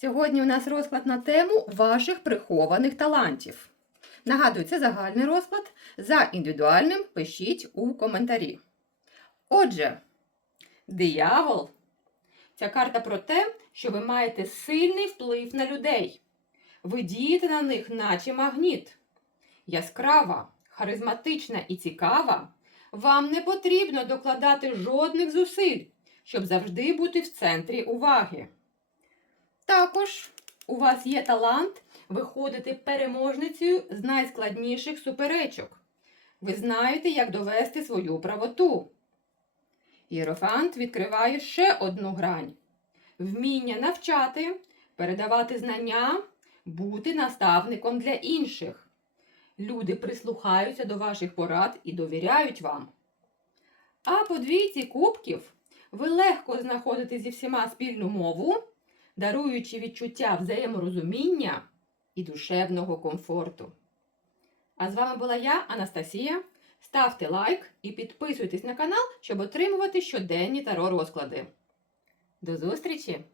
Сьогодні у нас розклад на тему ваших прихованих талантів. Нагадую, це загальний розклад. За індивідуальним пишіть у коментарі. Отже, диявол. Ця карта про те, що ви маєте сильний вплив на людей. Ви дієте на них, наче магніт. Яскрава, харизматична і цікава. Вам не потрібно докладати жодних зусиль, щоб завжди бути в центрі уваги. Також у вас є талант виходити переможницею з найскладніших суперечок. Ви знаєте, як довести свою правоту. Єрофант відкриває ще одну грань: вміння навчати, передавати знання, бути наставником для інших. Люди прислухаються до ваших порад і довіряють вам. А по двійці кубків ви легко знаходите зі всіма спільну мову, даруючи відчуття взаєморозуміння і душевного комфорту. А з вами була я, Анастасія. Ставте лайк і підписуйтесь на канал, щоб отримувати щоденні таро розклади. До зустрічі!